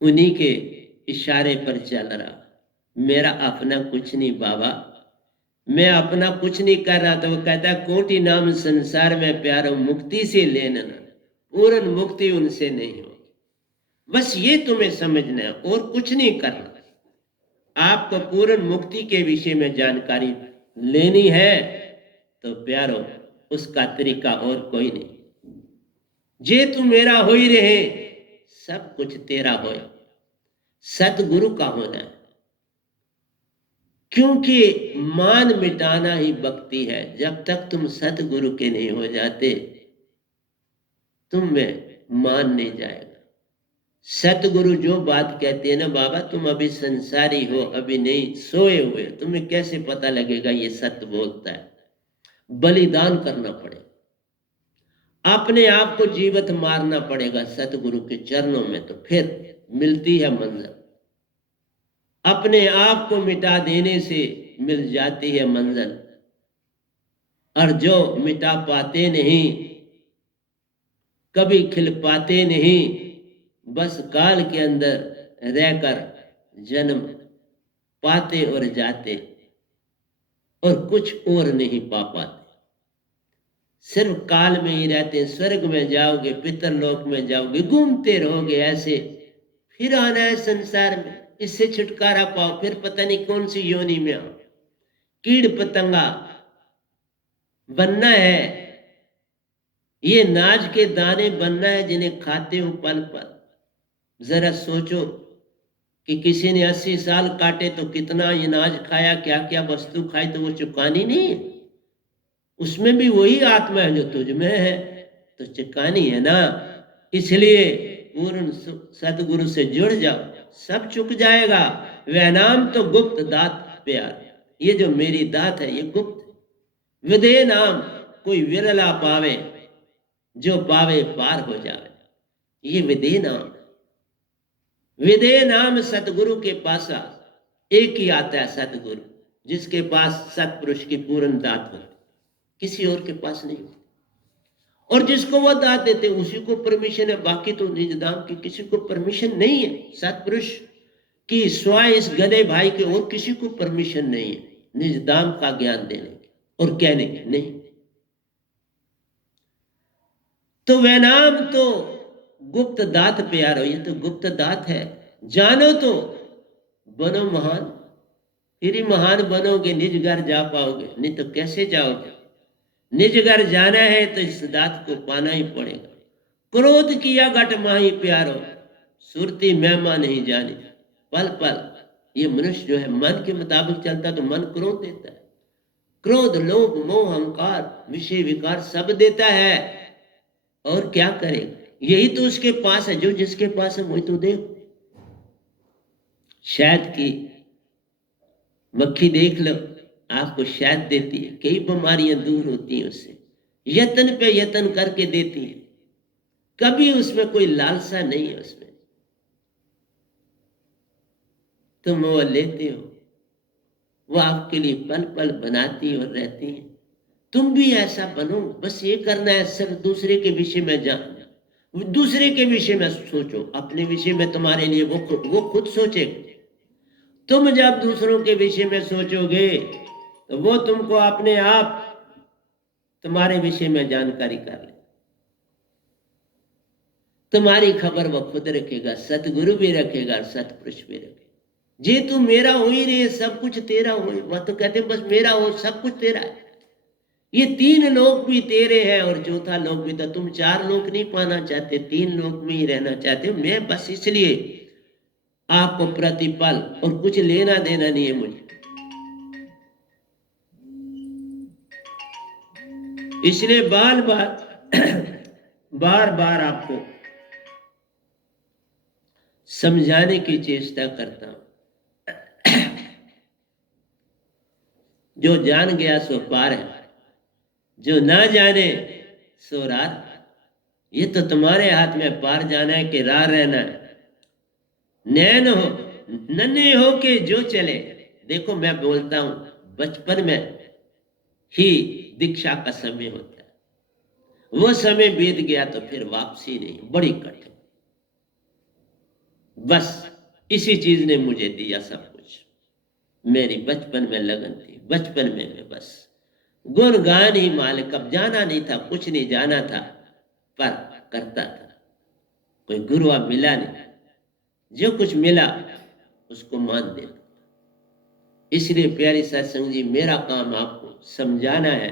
उन्हीं के इशारे पर चल रहा। मेरा अपना कुछ नहीं बाबा, मैं अपना कुछ नहीं कर रहा। तो वो कहता है कोटि नाम संसार में प्यारो मुक्ति से लेना, पूर्ण मुक्ति उनसे नहीं होगी। बस ये तुम्हें समझना है और कुछ नहीं करना। आपको पूर्ण मुक्ति के विषय में जानकारी लेनी है तो प्यारो उसका तरीका और कोई नहीं। जे तू मेरा हो ही रहे, सब कुछ तेरा हो। सतगुरु का होना है, क्योंकि मान मिटाना ही भक्ति है। जब तक तुम सतगुरु के नहीं हो जाते, तुम में मान नहीं जाएगा। सतगुरु जो बात कहते हैं ना, बाबा तुम अभी संसारी हो, अभी नहीं सोए हुए, तुम्हें कैसे पता लगेगा ये सत्य बोलता है? बलिदान करना पड़ेगा, अपने आप को जीवित मारना पड़ेगा सतगुरु के चरणों में, तो फिर मिलती है मंजिल। अपने आप को मिटा देने से मिल जाती है मंजिल। और जो मिटा पाते नहीं, कभी खिल पाते नहीं, बस काल के अंदर रहकर जन्म पाते और जाते और कुछ और नहीं पा पाते। सिर्फ काल में ही रहते हैं। स्वर्ग में जाओगे, पितरलोक में जाओगे, घूमते रहोगे ऐसे, फिर आना है संसार में, इससे छुटकारा पाओ, फिर पता नहीं कौन सी योनि में आओ, कीड़ पतंगा बनना है, ये नाज के दाने बनना है जिन्हें खाते हो पल पल। जरा सोचो कि किसी ने 80 साल काटे तो कितना अनाज खाया, क्या क्या वस्तु खाई, तो वो चुकानी नहीं है। उसमें भी वही आत्मा है जो तुझ में है, तो चुकानी है ना। इसलिए पूर्ण सतगुरु से जुड़ जाओ, सब चुक जाएगा। वह नाम तो गुप्त दात प्यार, ये जो मेरी दात है ये गुप्त। विदे नाम कोई विरला पावे, जो पावे पार हो जाए, ये विदे नाम। विदे नाम सतगुरु के पास एक ही आता है सतगुरु, जिसके पास सतपुरुष की पूर्ण दात हो, किसी और के पास नहीं होती। और जिसको वो दात देते उसी को परमिशन है, बाकी तो निजदाम की किसी को परमिशन नहीं है। सतपुरुष की स्वाय इस गधे भाई के और किसी को परमिशन नहीं है निजदाम का ज्ञान देने की और कहने की नहीं। तो वह नाम तो गुप्त दात प्यारो, ये तो गुप्त दात है। जानो तो बनो महान, फिर ही महान बनोगे, निज घर जा पाओगे, नहीं तो कैसे जाओगे? निज घर जाना है तो इस दात को पाना ही पड़ेगा। क्रोध किया घट माही प्यारो, सुरती महिमा नहीं जानी। पल पल ये मनुष्य जो है मन के मुताबिक चलता तो मन क्रोध देता है। क्रोध लोभ मोह अहंकार विषय विकार सब देता है, और क्या करेगा? यही तो उसके पास है, जो जिसके पास है वही तो देखो। शहद की मक्खी देख लो, आपको शहद देती है, कई बीमारियां दूर होती हैं उससे, यत्न पे यत्न करके देती है, कभी उसमें कोई लालसा नहीं है उसमें। तुम वो लेते हो, वो आपके लिए पल पल बनाती और रहती है। तुम भी ऐसा बनो, बस ये करना है, सिर्फ दूसरे के विषय में जान, दूसरे के विषय में सोचो, अपने विषय में तुम्हारे लिए वो खुद सोचेगा। तुम जब दूसरों के विषय में सोचोगे तो वो तुमको अपने आप तुम्हारे विषय में जानकारी कर ले, तुम्हारी खबर वो खुद रखेगा, सतगुरु भी रखेगा, सतपुरुष भी रखेगा। जे तू मेरा हो ही रहे, सब कुछ तेरा हो। वह तो कहते बस मेरा हो, सब कुछ तेरा है। ये 3 लोक भी तेरे हैं और चौथा लोक भी। तो तुम 4 लोक नहीं पाना चाहते, 3 लोक में ही रहना चाहते हो। मैं बस इसलिए आपको प्रतिपल, और कुछ लेना देना नहीं है मुझे, इसलिए बार बार आपको समझाने की चेष्टा करता हूं। जो जान गया सो पार है, जो ना जाने सो रार। ये तो तुम्हारे हाथ में पार जाना है कि रार रहना है। नैन हो नन्हे हो के जो चले, देखो मैं बोलता हूं बचपन में ही दीक्षा का समय होता है, वो समय बीत गया तो फिर वापसी नहीं, बड़ी कठिन। बस इसी चीज ने मुझे दिया सब कुछ। मेरी बचपन में लगन थी, बचपन में मैं बस गुणगान ही मालिक। अब जाना नहीं था, कुछ नहीं जाना था, पर करता था। कोई गुरु अब मिला नहीं, जो कुछ मिला उसको मान देता। इसलिए प्यारी सत्संग जी, मेरा काम आपको समझाना है।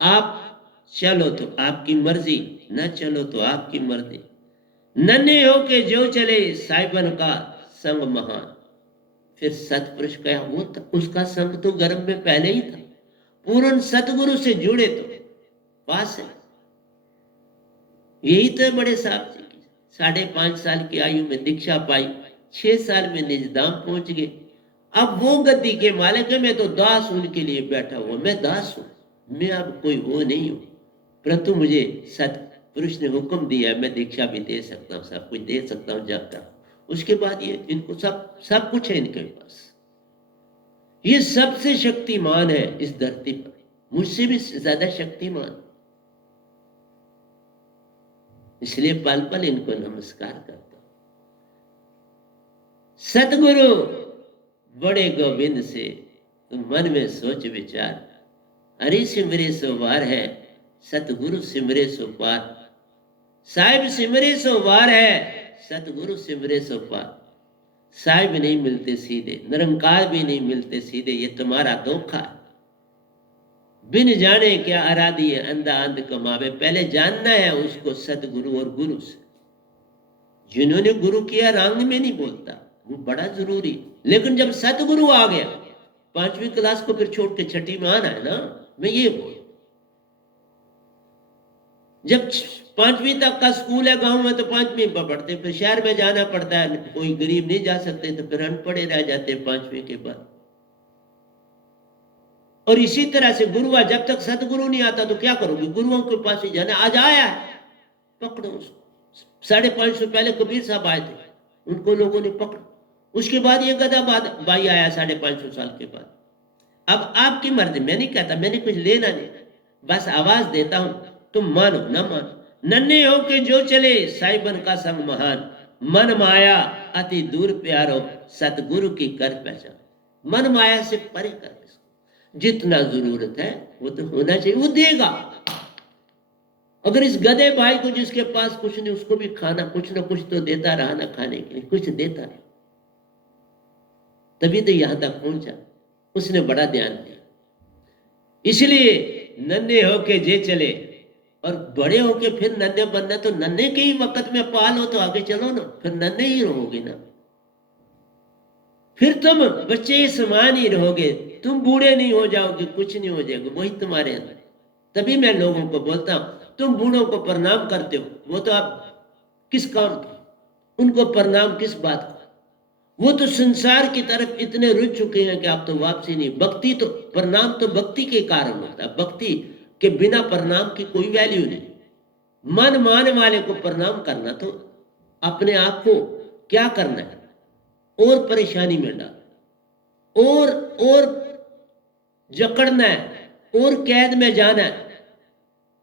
आप चलो तो आपकी मर्जी, न चलो तो आपकी मर्जी। नन्हे होके जो चले साइबन का संग महान। फिर सतपुरुष कहा, वो उसका संग तो गर्भ में पहले ही था। पूर्ण सतगुरु से जुड़े तो पास है। यही तो है बड़े साहब जी की। 5.5 साल की आयु में दीक्षा पाई, 6 साल में निज धाम पहुंच गए। अब वो गद्दी के मालिक है, मैं तो दास उनके लिए बैठा हुआ, मैं दास हूं, मैं अब कोई वो नहीं हूं। परंतु मुझे सतपुरुष ने हुक्म दिया है, मैं दीक्षा भी दे सकता हूँ, सब कुछ दे सकता हूँ जब तक। उसके बाद ये इनको सब कुछ है इनके पास। ये सबसे शक्तिमान है इस धरती पर, मुझसे भी ज्यादा शक्तिमान। इसलिए पल पल इनको नमस्कार करता हूं। सतगुरु बड़े गोविंद से तुम मन में सोच विचार। हरि सिमरे सो वार है, सतगुरु सिमरे सो पार। साहिब सिमरे सो वार है, सतगुरु सिमरे सो पार। साहिब नहीं मिलते सीधे, निरंकार भी नहीं मिलते सीधे, ये तुम्हारा धोखा है। बिन जाने क्या आराधी है, अंधा अंध कमावे। पहले जानना है उसको, सतगुरु और गुरु से। जिन्होंने गुरु किया रंग में नहीं बोलता, वो बड़ा जरूरी। लेकिन जब सतगुरु आ गया, 5वीं क्लास को फिर छोड़ के 6ठी में आना है ना। मैं ये बोल, जब 5वीं तक का स्कूल है गांव में तो 5वीं पर पढ़ते, फिर शहर में जाना पड़ता है, कोई गरीब नहीं जा सकते तो फिर अनपढ़े रह जाते 5वीं के बाद। और इसी तरह से गुरुआ, जब तक सतगुरु नहीं आता तो क्या करोगे, गुरुओं के पास ही जाना। आज आया पकड़ो उसको। 550 पहले कबीर साहब आए थे, उनको लोगों ने पकड़ा। उसके बाद ये गधा भाई आया 550 साल के बाद। अब आपकी मर्जी, मैं नहीं कहता, मैंने कुछ लेना नहीं, बस आवाज देता हूं, तुम मानो न मानो। नन्हे होके जो चले साइबन का संग महान। मन माया अति दूर प्यारो, सतगुरु की कर पहचान। मन माया से परे कर, जितना जरूरत है वो तो होना चाहिए, वो देगा। अगर इस गधे भाई को जिसके पास कुछ नहीं, उसको भी खाना कुछ ना कुछ तो देता रहा ना, खाने के लिए कुछ देता रहा, तभी तो यहां तक पहुंचा। उसने बड़ा ध्यान दिया। इसलिए नन्हे होके जे चले, और बड़े होके फिर नन्हे बनना, तो नन्हे के ही वक्त में पालो तो आगे चलो ना, फिर नन्हे ही रहोगे ना। फिर तुम बच्चे समान ही रहोगे, तुम बूढ़े नहीं हो जाओगे, कुछ नहीं हो जाएगा, वही तुम्हारे अंदर। तभी मैं लोगों को बोलता हूं, तुम बूढ़ों को प्रणाम करते हो, वो तो आप किस काम के, उनको प्रणाम किस बात का। वो तो संसार की तरफ इतने रुझ चुके हैं कि आप तो वापसी नहीं। भक्ति तो, प्रणाम तो भक्ति के कारण होता है, भक्ति के बिना प्रणाम की कोई वैल्यू नहीं। मन माने वाले को प्रणाम करना तो अपने आप को क्या करना है, और परेशानी में डाल, और जकड़ना है, और कैद में जाना है।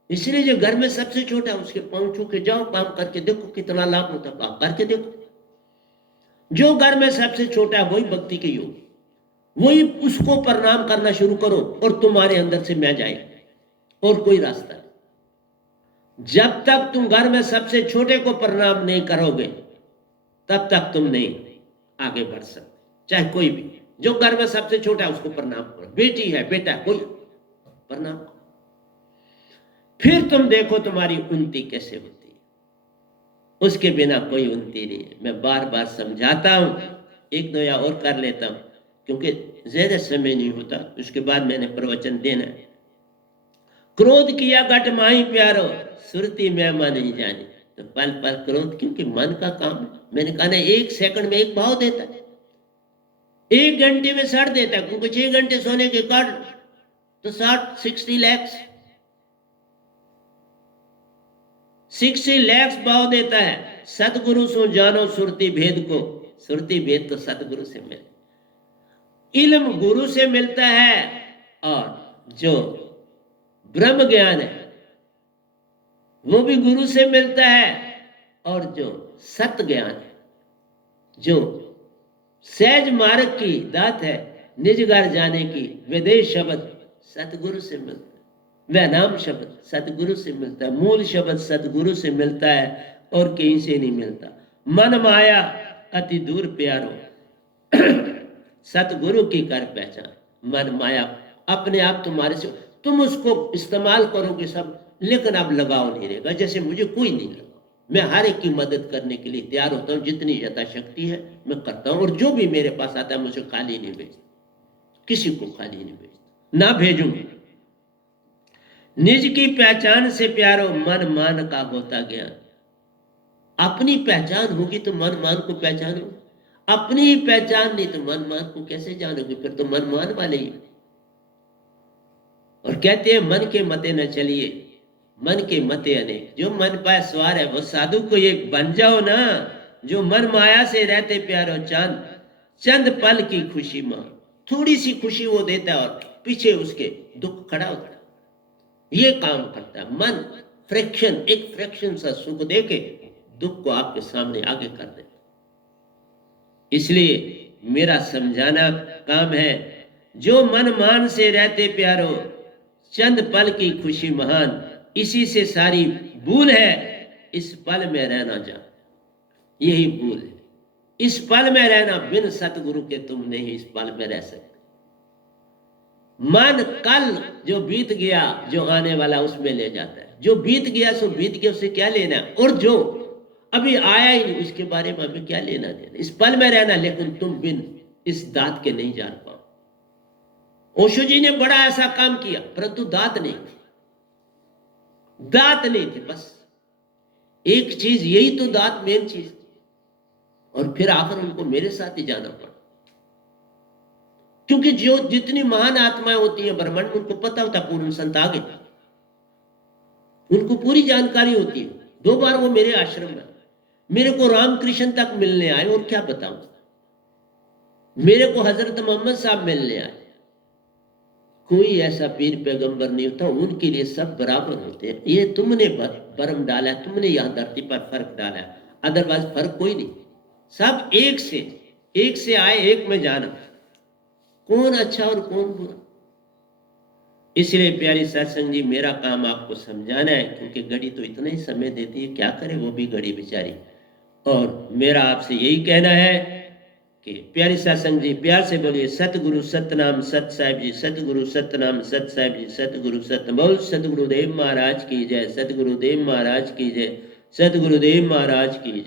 इसलिए जो घर में सबसे छोटा है उसके पांव छू के जाओ, काम करके देखो कितना लाभ होता है, आप करके देखो। जो घर में सबसे छोटा है वही भक्ति के योग, वही उसको प्रणाम करना शुरू करो और तुम्हारे अंदर से मैं जाए, और कोई रास्ता नहीं। जब तक तुम घर में सबसे छोटे को प्रणाम नहीं करोगे तब तक तुम नहीं आगे बढ़ सकते, चाहे कोई भी। जो घर में सबसे छोटा है उसको प्रणाम करो, बेटी है बेटा कोई प्रणाम करो, फिर तुम देखो तुम्हारी उन्नति कैसे होती है। उसके बिना कोई उन्नति नहीं है। मैं बार बार समझाता हूं, 1-2 या और कर लेता हूं क्योंकि ज्यादा समय नहीं होता, उसके बाद मैंने प्रवचन देना है। क्रोध किया घट माही प्यारो, सुरती में मन नहीं जाने। तो पल पल क्रोध, क्योंकि मन का काम है। मैंने कहा ना, 1 सेकंड में 1 भाव देता है, 1 घंटे में 60 देता है, क्योंकि 6 घंटे सोने के काट तो 60 lakhs 60 lakhs भाव देता है। सतगुरु सो जानो सुरती भेद को, सुरती भेद तो सतगुरु से मिले, इल्म गुरु से मिलता है, और जो ब्रह्म ज्ञान है वो भी गुरु से मिलता है, और जो सत ज्ञान है, जो सहज मार्ग की दात है, निज घर जाने की, विदेश शब्द सतगुरु से मिलता है, वह नाम शब्द सतगुरु से मिलता है, मूल शब्द सतगुरु से मिलता है और कहीं से नहीं मिलता। मन माया अति दूर प्यारो, सतगुरु की कर पहचान। मन माया अपने आप तुम्हारे से, तुम उसको इस्तेमाल करोगे सब, लेकिन अब लगाव नहीं रहेगा। जैसे मुझे कोई नहीं लगा, मैं हर एक की मदद करने के लिए तैयार होता हूँ, जितनी यथाशक्ति है मैं करता हूँ, और जो भी मेरे पास आता है मुझे खाली नहीं भेजता, किसी को खाली नहीं भेजता, ना भेजूंगी। निज की पहचान से प्यारो, मन मान का होता ज्ञान। अपनी पहचान होगी तो मन मान को पहचानो, अपनी ही पहचान नहीं तो मन मान को कैसे जानोगे? फिर तो मन मान वाले ही। और कहते हैं मन के मते न चलिए, मन के मते अनेक। जो मन पाए सवार है वो साधु को ये बन जाओ ना, जो मन माया से रहते प्यारो चांद, चंद पल की खुशी मान। थोड़ी सी खुशी वो देता है और पीछे उसके दुख खड़ा होता है। ये काम करता है मन, फ्रैक्शन, एक फ्रैक्शन सा सुख दे के दुख को आपके सामने आगे कर दे। इसलिए मेरा समझाना काम है, जो मन मान से रहते प्यारो, चंद पल की खुशी महान, इसी से सारी भूल है, इस पल में रहना जा। यही भूल है, इस पल में रहना। बिन सतगुरु के तुम नहीं इस पल में रह सकते। मन कल जो बीत गया, जो आने वाला उसमें ले जाता है। जो बीत गया सो बीत गया, उससे क्या लेना, और जो अभी आया ही नहीं उसके बारे में हमें क्या लेना देना। इस पल में रहना, लेकिन तुम बिन इस दात के नहीं जान पाओ। ओशो जी ने बड़ा ऐसा काम किया, परंतु दात नहीं थी, दात नहीं थी। बस एक चीज, यही तो दात मेन चीज। और फिर आखिर उनको मेरे साथ ही जाना पड़ा, क्योंकि जो जितनी महान आत्माएं होती हैं ब्रह्मांड में, उनको पता होता पूर्ण संत आगे, उनको पूरी जानकारी होती है। 2 बार वो मेरे आश्रम में, मेरे को रामकृष्ण तक मिलने आए, और क्या बताऊं, मेरे को हजरत मोहम्मद साहब मिलने आए। कोई ऐसा पीर पैगंबर नहीं होता, उनके लिए सब बराबर होते हैं। ये तुमने भरम डाला है, तुमने यहां धरती पर फर्क डाला है, अदरवाइज फर्क कोई नहीं। सब एक से आए, एक में जाना, कौन अच्छा और कौन बुरा। इसलिए प्यारी सत्संग जी, मेरा काम आपको समझाना है, क्योंकि घड़ी तो इतना ही समय देती है, क्या करे वो भी घड़ी बेचारी। और मेरा आपसे यही कहना है कि प्यारी सत्संग जी, प्यार से बोलिए सतगुरु सतनाम सत साहिब जी, सतगुरु सतनाम सत साहिब जी, सतगुरु सत। बोल सतगुरुदेव महाराज की जय, सतगुरुदेव महाराज की जय, सतगुरुदेव महाराज की जय।